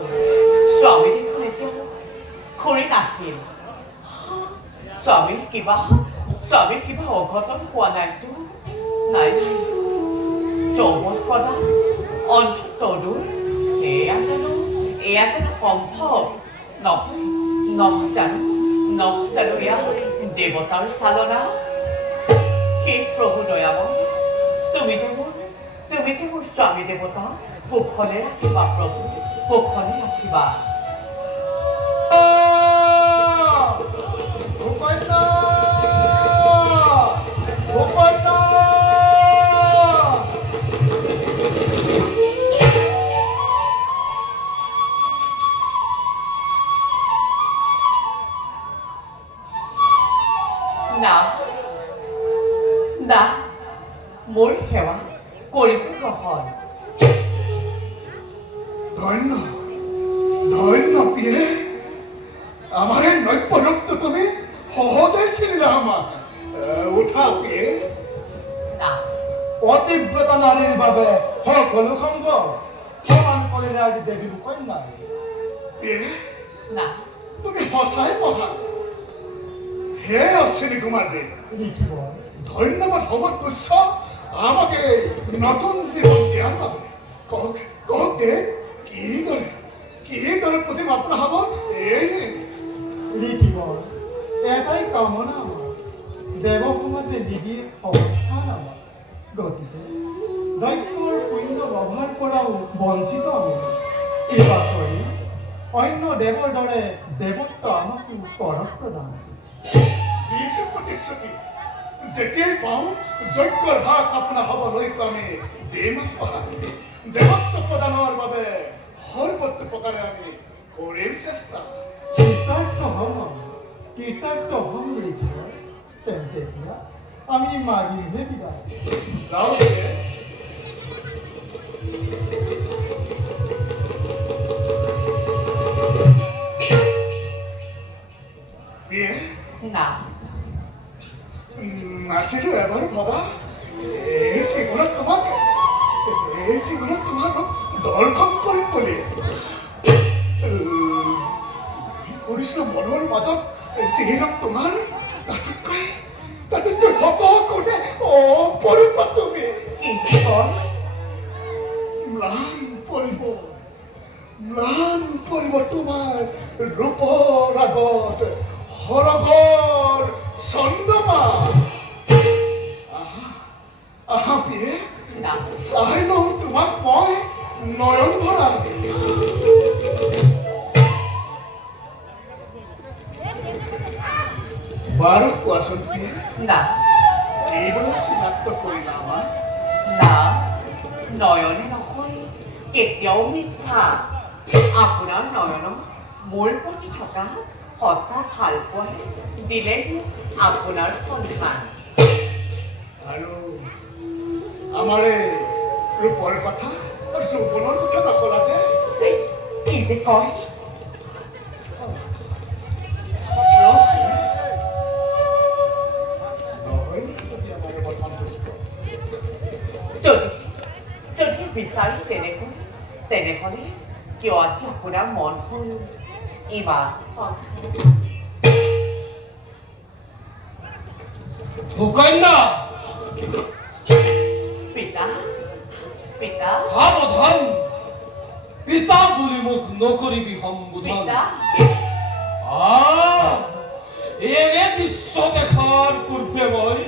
स्वामी देखो এতিয়া খৰি নাছিল स्वामी কিবা অঘটন হোৱা নাইতো নাই চৌবন পদা অন্তদূৰ এয়া জানো সম্ভৱ নহয় জানো এয়া দেৱতাৰ চালনা হে প্ৰভু দয়াময় তুমি যে মোৰ স্বামী দেৱতা কুশলে ৰাখিবা প্ৰভু কুশলে ৰাখিবা না মোৰ সেৱা কৰিব নহয় ধন্য পিয়ে আমার এই নৈপ্য রক্ত তুমি সহজে ছিনিলে আমার উঠা পিয়ে না অতীব্রতা নারীর বাবে সকলো সম্ভৱ সমান কৰিলে আজি দেৱী কন্যা পিয়ে না তুমি সঁচাই মহান হে অশ্বিনী কুমার দেব ধন্যবাদ হবার তুচ্ছ আমাকে নতুন জীবন জ্ঞান পাবে কক দেব কি দরে প্রতি মাত্রা হব এই ঋষিবর এটাই কামনা আমার দেব সমাজে নিদিয়ে অৱস্থান আমাৰ গতিকে যজ্ঞৰ পুণ্য লভাৰ পৰাও বঞ্চিত আমি কৃপা কৰি অন্য দেৱৰ দৰে দেৱত্ব আমাকো পৰশ প্ৰদান প্ৰতিশ্ৰুতি যেতিয়াই পাওঁ যজ্ঞৰ ভাগ আপনা হবলৈকে আমি দেৱত্ব প্ৰদানৰ বাবে সৰ্বত্ৰ প্ৰকাৰে আমি কৰিম চেষ্টা কৃতাৰ্থ হম ঋষিবৰ তেন্তে এতিয়া আমি মাগিমহে বিদায় যাওঁ পিয়ে না নাছিলো এবাৰ ভাবা এই জীৱনত তোমাক দৰ্শন কৰিম বুলি কৰিছিলো মনৰ মাজত যিহেতু তোমাৰ তাতকৈ সকলোতে অপৰূপা তুমি ম্লান পৰিব তোমাৰ ৰূপৰ আগত হৰঘৰ চন্দ্ৰমা আহা পিয়ে চাই লওঁ তোমাক মই নয়ন ভৰা বাৰু কোৱাচোন পিয়ে না এইদৰে চিনাক্ত কৰিলা আমাৰ না নয়নে নহয় কেতিয়াও মিথ্যা আপোনাৰ নয়নত মোৰ প্ৰতি থকা সঁচা ভাল পোৱাই দিলে আপোনাৰ সন্ধান আৰু আমাৰ ৰূপৰ কথা যৌৱনৰ কথা নকলা যে কি যে কয় যদি বিচাৰি তেনেহ'লে কিয় আজি আপোনাৰ মন হ'ল ইমান ভূকন্যা পিতা সাৱধান পিতা বুলি মোক নকৰিবি সম্বোধন এনে দৃশ্য দেখাৰ পূৰ্বে মই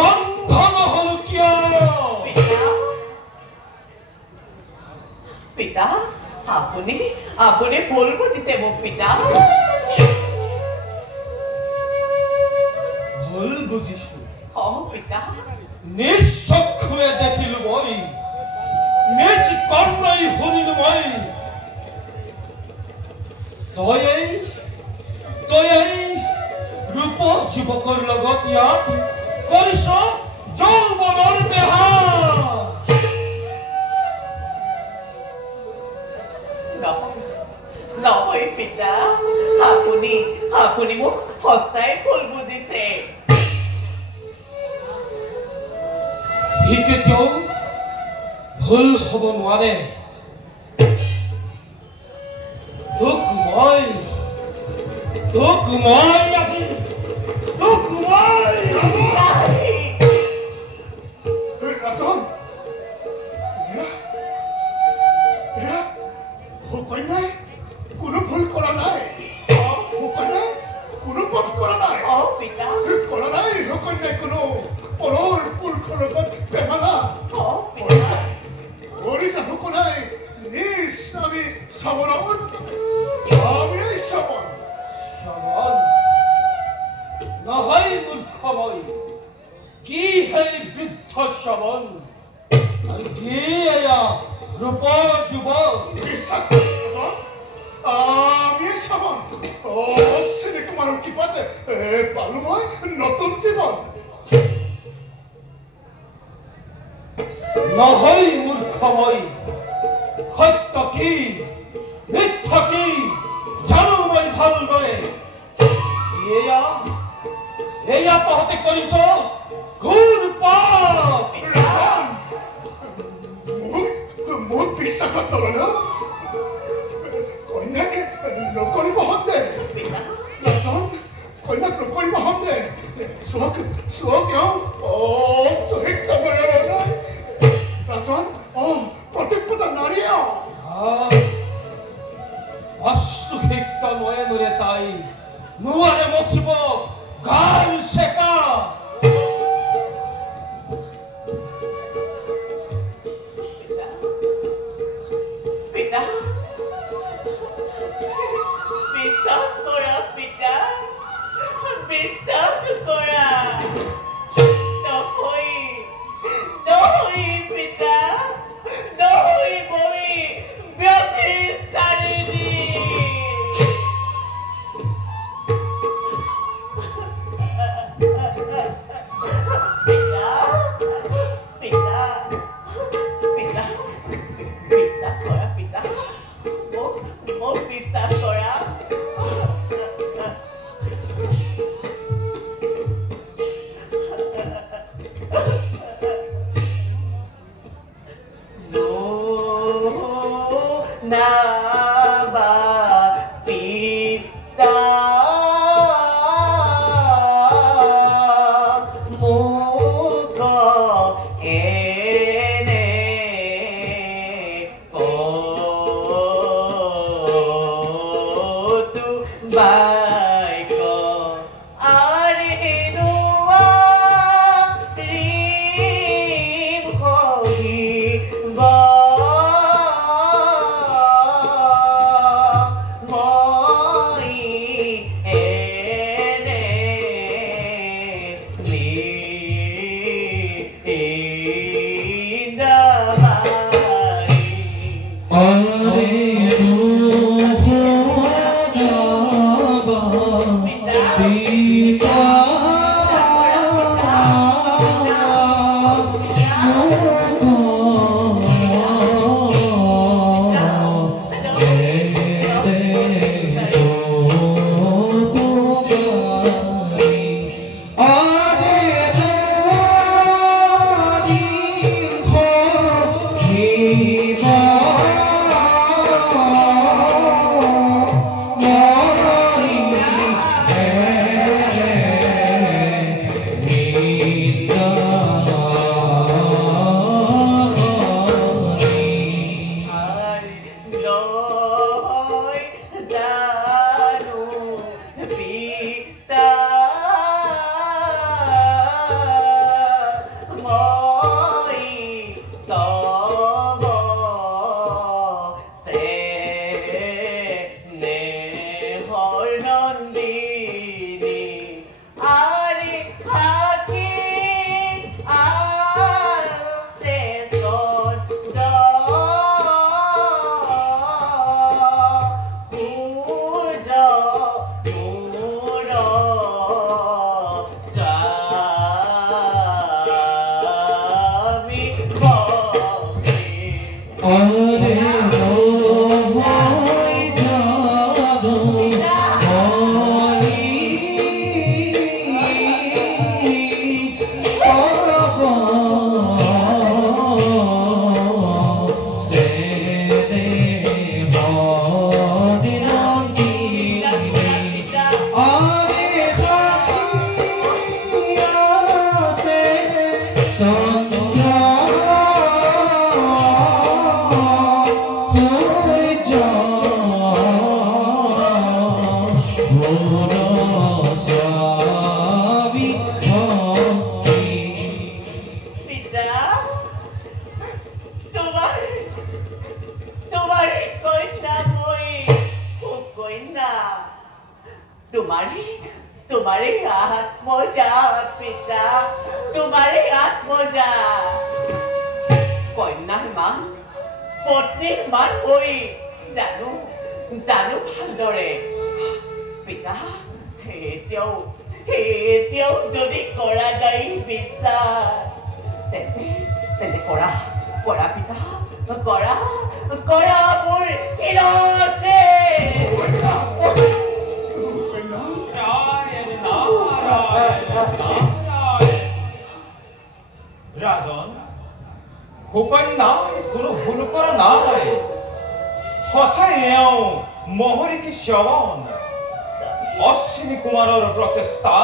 অন্ধ নহলো কিয় পিতা আপুনি ভুল বুজিছে মোক পিতা ভুল বুজিছো পিতা নিজ চক্ষুৰে দেখিলো মই নিজ কৰ্ণই শুনিলো মই তই এই ৰূপ যুৱকৰ লগত ইয়াত কৰিছ যৌৱনৰ বেহা নহয় পিতা আপুনি মোক সঁচাই ভুল বুজিছে সি কেতিয়াও ভুল হ'ব নোৱাৰে Tukumai. Tukumai Yasin. Tukumai. রাজন কন্যায় কোনো ভুল করা নাই কন্যায় কোনো পাপ করা নাই পিতা করা নাই কন্যায় কোনো পৰৰ পুৰুষৰ লগত বেমাৰা পিতা ওড়িশা হুকুনাই নিজ আমি শ্রবণ আমি শ্রবণ Shaman. Nahai murkhamai. Ki hai bridha shaman. Ar ki aya rupa juba. বিশ্বাস আমি শ্রবণ অবশ্যই তোমার কি পাতে পালু মই নতুন জীবন Nahai murkhamai. Khatta ki. Mithya ki. Janu mai bhal nore. Eya pahate koriso. Gur pap. মোৰ বিশ্বাস করতে না কন্যাকে নকরিব হন্দে কন্যাক নকরিব হন্দে সুখ সুখ সুহিত রাজন প্রতিপদা নারী Asuhikta noye nure tai. Nuare mosibo. Gal seka. পিতা বিশ্বাস কৰা পিতা বিশ্বাস কৰা নহয় পিতা নহবই ব্যক্তিৰ চাৰিদি পিতা পিতা পিতা বিশ্বাস কৰা পিতা মোক বিশ্বাস কৰা নাবা পিতা মোক এনে কতো বাইক আৰেনোৱা ৰিম সহিব মই এনে নিন্দাবাৰী तुम्हारे आत्मजात पिता, तुम्हारे आत्मजात কন্যাৰ মান পত্নীৰ মান হৈ জানো ভালদৰে পিতা এতিয়াও যদি কৰা যায় বিশ্বাস তেন্তে কৰা পিতা কৰা মোৰ হিৰতে ৰাজন হুকন্যায় কোনো ভুল কৰা নাই সঁচাই এওঁ মহৰিকী শ্ৰৱণ অশ্বিনী কুমাৰৰ প্ৰচেষ্টা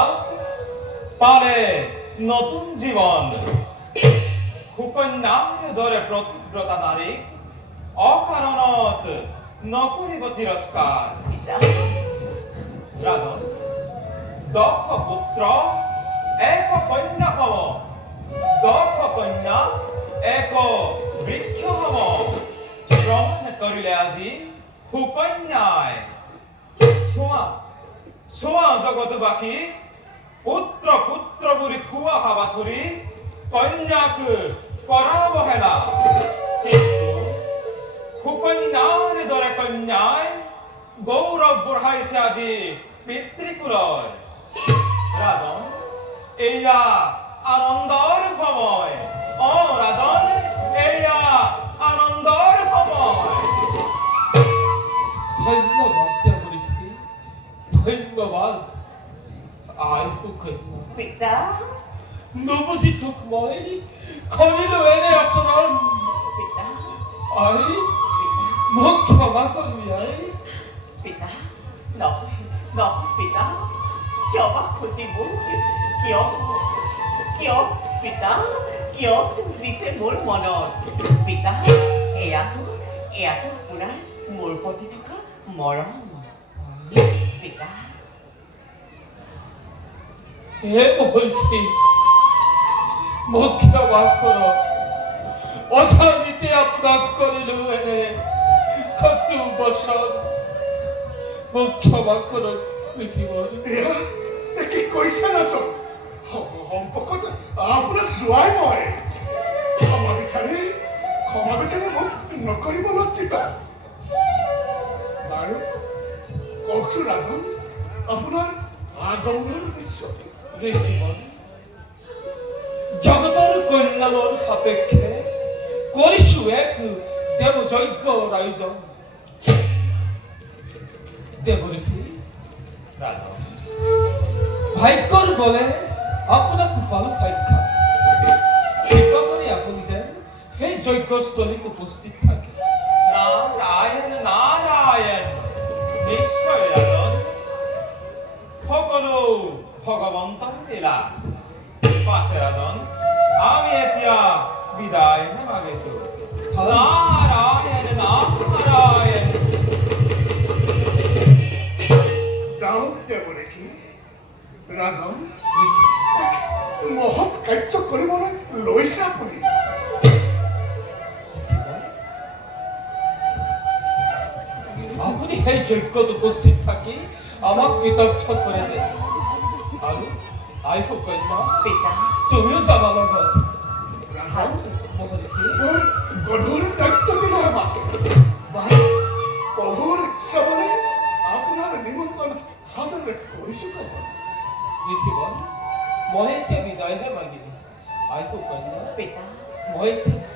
পালে নতুন জীৱন হুকন্যাৰ দৰে প্ৰতিব্ৰতা নাৰীক অকাৰণত নকৰিব তিৰস্কাৰ ৰাজন দক্ষ পুত্ৰ এক কন্যা হব দক্ষ কন্যা এক বৃক্ষ হব প্ৰমাণ কৰিলে আজি হুকন্যাই ছোৱা জগতবাসী পুত্ৰ বুলি খুৱা খাবা ধৰি কন্যাক কৰাব হেলা হুকন্যাৰ দৰে কন্যাই গৌৰৱ বঢ়াইছে আজি পিতৃকুলৰ ৰাজন এয়া আনন্দৰ সময় ৰাজন এয়া আনন্দৰ সময় ধন্যবাদ দেবরীকে ধন্যবাদ আই হুকন্যা পিতা নবজি মই খনিলো এনে আচরণ পিতা আই মোক ক্ষমা করবি আই পিতা নহয় পিতা ক্ষমা খুজিব কিয় পিতা কিয় দিছে মোৰ মনত পিতা এয়াতো আপোনাৰ মোৰ প্ৰতি থকা মৰম পিতা হে বলছি মোক ক্ষমা কর অজানিতে আপনার করিলো এনে কত বছর মোক ক্ষমা কর লিখিব কি কৈছে নাচন সম্পৰ্কত আপোনাৰ যোৱাই মই ক্ষমা বিচাৰি মোক নকৰিব লজ্জিত বাৰু কওকচোন ৰাজন আপোনাৰ আগমনৰ দৃশ্যটো জগতৰ কল্যাণৰ সাপেক্ষে কৰিছো এক দেৱযজ্ঞৰ আয়োজন দেৱৰীতি ৰাজন ভাগ্যৰ বলে আপোনাক পালো সাক্ষাৎ কৃপা কৰি আপুনি যেন সেই যজ্ঞস্থলীত উপস্থিত থাকে নাৰায়ণ নিশ্চয় ৰাজন সকলো ভগৱন্তৰ লীলা পাছে ৰাজন আমি এতিয়া বিদায় মাগিছো নাৰায়ণ যাওক দেৱৰেখী ৰাজন মহৎ কাৰ্য কৰিবলৈ লৈছে আপুনি আপুনি সেই যজ্ঞত উপস্থিত থাকি আমাক কৃতজ্ঞ কৰে যে আৰু আই হুকন্যা পিতা তুমিও যাবা লগত ভাল মোৰ গধুৰ দায়িত্ব দিলে প্ৰভুৰ ইচ্ছা মানে আপোনাৰ নিমন্ত্ৰণ হাতৰে কৰিছো লিখিব মই এতিয়া বিদায়হে মাগিলো আই হুকন্যা পিতা মই এতিয়া